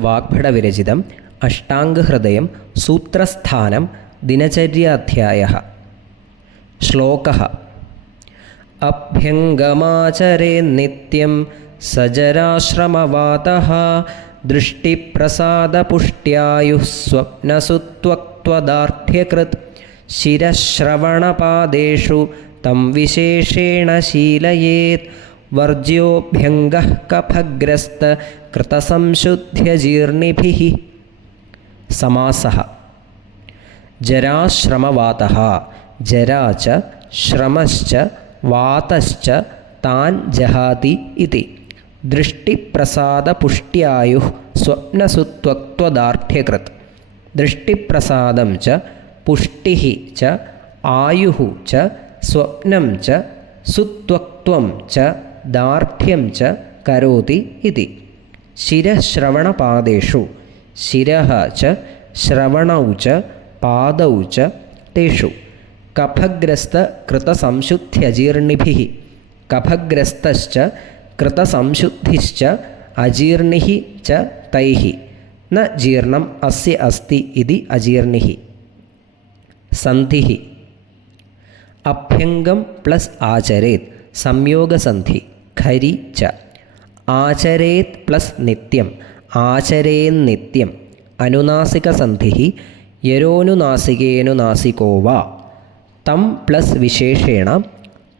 വാഗ്ഭടവിരചിതം അഷ്ടാംഗഹൃദയം സൂത്രസ്ഥാനം ദിനചര്യാധ്യായഃ. ശ്ലോകഃ. അഭ്യംഗമാചരേന്നിത്യം സജരാശ്രമവാതഃ ദൃഷ്ടിപ്രസാദപുഷ്ട്യായുഃ സ്വപ്നസുത്വക്ത്വദാർഢ്യകൃത് ശിരശ്രവണപാദേഷു തം വിശേഷേണ ശീലയേത് വർജ്യോഭ്യംഗഃ കഫഗ്രസ്ത കൃതസംശുദ്ധ്യജീർണിഭിഃ. സമാസഃ. ജരാശ്രമവാതഃ ജരാ ച ശ്രമശ്ച വാതശ്ച താൻ ജഹാതി ഇതി. ദൃഷ്ടിപ്രസാദപുഷ്ട്യായുഃ സ്വപ്നസുത്വക്ത്വദാർഢ്യകൃത്. ദൃഷ്ടിപ്രസാദം ച പുഷ്ടിഃ ച ആയുഃ ച സ്വപ്നം ച സുത്വക്ത്വം ച ദാർഢ്യം ച കരോതി ഇതി. ശിരശ്രവണപാദേഷു ശിരഃ ച ശ്രവണൗ ച പാദൗ ച തേഷു കഫഗ്രസ്ത കൃതസംശുദ്ധ്യജീർണിഭിഃ. കഫഗ്രസ്തശ്ച കൃതസംശുദ്ധിശ്ച അജീർണിഃ ച തൈഃ ന ജീർണം അസ്യ അസ്തി ഇതി അജീർണിഃ. സന്ധിഃ. അഭ്യംഗം പ്ലസ് ആചരേത് സംയോഗസന്ധി ഖരി ച. ആചരേത് പ്ലസ് നിത്യം ആചരേന്നിത്യം അനുനാസികസന്ധിഃ യരോനുനാസികേനുനാസികോ വാ. തം പ്ലസ് വിശേഷേണ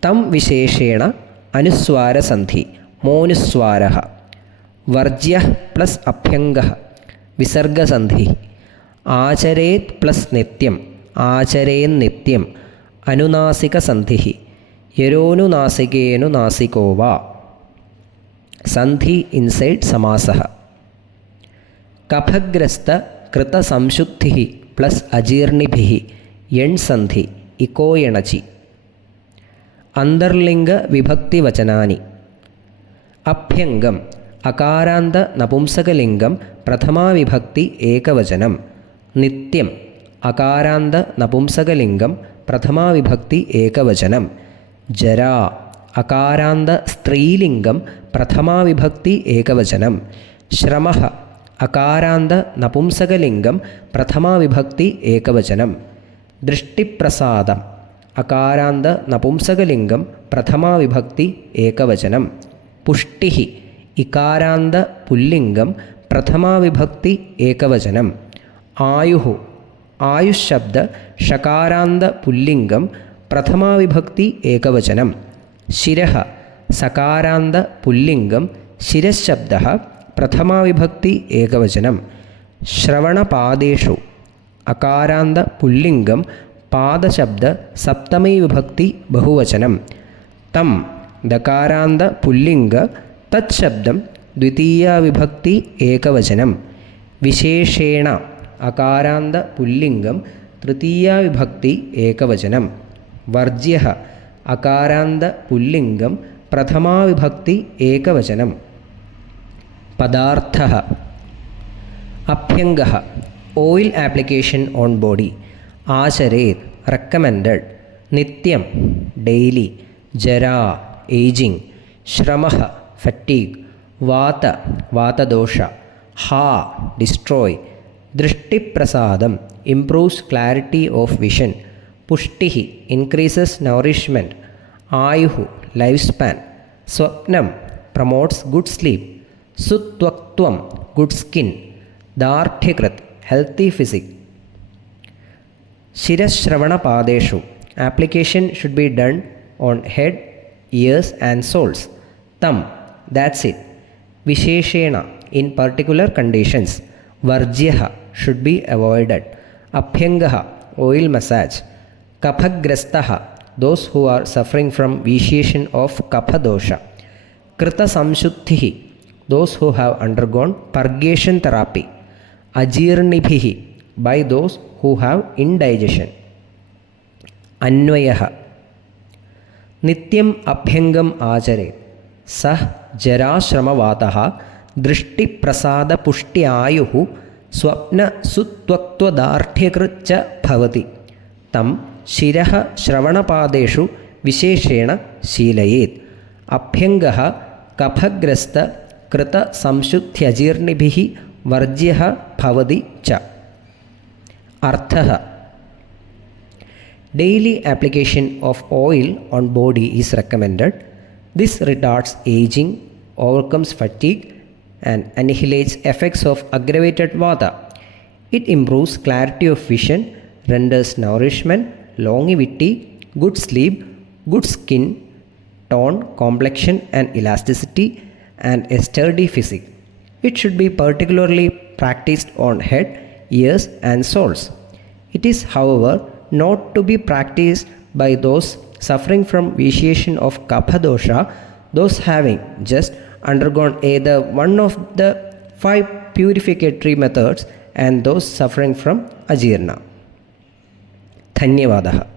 തം വിശേഷേണ അനുസ്വാരസന്ധി മോനുസ്വാരഃ. വർജ്യഃ പ്ലസ് അഭ്യംഗഃ വിസർഗസന്ധിഃ. ആചരേത് പ്ലസ് നിത്യം ആചരേന്നിത്യം അനുനാസികസന്ധിഃ യരോനുനാസികേനുനാസികോ വാ. സന്ധി ഇൻസൈഡ് സമാസഃ. കഫഗ്രസ്ത കൃതസംശുദ്ധിഃ പ്ലസ് അജീർണിഭിഃ യൺസന്ധി ഇക്കോ യണചി. അന്തർലിംഗ വിഭക്തിവചനാനി. അഭ്യംഗം അകാരാന്ത നപുംസകലിംഗം പ്രഥമാവിഭക്തി ഏകവചനം. നിത്യം അകാരാന്ത നപുംസകലിംഗം പ്രഥമാവിഭക്തി ഏകവചനം. ജരാ അകാരാന്ത സ്ത്രീലിംഗം പ്രഥമാവിഭക്തി ഏകവചനം. ശ്രമഃ അകാരാന്ത നപുംസകലിംഗം പ്രഥമാവിഭക്തി ഏകവചനം. ദൃഷ്ടിപ്രസാദം അകാരാന്ത നപുംസകലിംഗം പ്രഥമാവിഭക്തി ഏകവചനം. പുഷ്ടിഃ ഇകാരാന്ത പുല്ലിംഗം പ്രഥമാവിഭക്തി ഏകവചനം. ആയുഃ ആയുഃശബ്ദ ഷകാരാന്ത പുല്ലിംഗം പ്രഥമാവിഭക്തി ഏകവചനം. ശിരഃ സകാരാന്ത പുല്ലിംഗം ശിരഃശബ്ദഃ പ്രഥമാവിഭക്തി ഏകവചനം. ശ്രവണപാദേഷു അകാരാന്ത പുല്ലിംഗം പാദശബ്ദ സപ്തമീവിഭക്തി ബഹുവചനം. തം ദകാരാന്ത പുല്ലിംഗ തത്ശബ്ദം ദ്വിതീയാവിഭക്തി ഏകവചനം. വിശേഷേണ അകാരാന്ത പുല്ലിംഗം തൃതീയാവിഭക്തി ഏകവചനം. വർജ്യഃ അകാരാന്ത പുല്ലിംഗം പ്രഥമാവിഭക്തി ഏകവചനം. പദാർത്ഥഃ. അഭ്യംഗഃ ഓയിൽ ആപ്ലിക്കേഷൻ ഓൺ ബോഡി. ആചരേത് റെക്കമെൻഡഡ്. നിത്യം ഡെയിലി. ജരാ ഏജിംഗ്. ശ്രമഃ ഫറ്റീഗ്. വാത വാതദോഷ. ഹാ ഡിസ്ട്രോയ്. ദൃഷ്ടിപ്രസാദം ഇംപ്രൂവ്സ് ക്ലാരിറ്റി ഓഫ് വിഷൻ. പുഷ്ടിഃ ഇൻക്രീസസ് നൗറിഷ്മെൻറ്റ്. ആയുഃ ലൈഫ് സ്പാൻ. സ്വപ്നം പ്രൊമോട്ട്സ് ഗുഡ് സ്ലീപ്പ്. സുത്വക്ത്വം ഗുഡ് സ്കിൻ. ദാർഢ്യകൃത് ഹെൽത്തി ഫിസിക്. ശിരശ്രവണപാദേഷു application should be done on head ears and soles. തം ദാറ്റ്സ് ഇറ്റ്. വിശേഷേണ ഇൻ പർട്ടിക്കുലർ കണ്ടീഷൻസ്. വർജ്യഃ ഷുഡ് ബി അവോയ്ഡഡ്. അഭ്യംഗഃ ഓയിൽ മസാജ്. കഫഗ്രസ്തഃ those who are suffering from vitiation of കഫദോഷ. കൃതസംശുദ്ധിഃ those who have undergone purgation therapy. അജീർണിഭിഃ by those who have indigestion. അന്വയഃ. നിത്യം അഭ്യംഗം ആചരേത് സഃ ജരാശ്രമവാതഃ ദൃഷ്ടിപ്രസാദപുഷ്ട്യായുഃ സ്വപ്നസുത്വക്ത്വദാർഢ്യകൃത് ച ഭവതി. തം ശിരഃ ശ്രവണപാദേഷു വിശേഷേണ ശീലയേത്. അഭ്യംഗഃ കഫഗ്രസ്ത കൃതസംശുദ്ധ്യജീർണിഭിः വർജ്യഃ ഭവതി ച. അർത്ഥഃ. Daily application of oil on body is recommended. This retards aging, overcomes fatigue, and annihilates effects of aggravated vata. It improves clarity of vision, renders nourishment, longevity, good sleep, good skin, tone, complexion, and elasticity, and a sturdy physique. It should be particularly practiced on head, ears, and soles. It is, however, not to be practiced by those suffering from vitiation of kapha dosha, those having just undergone either one of the 5 purificatory methods, and those suffering from ajirna. ധന്യവാദः.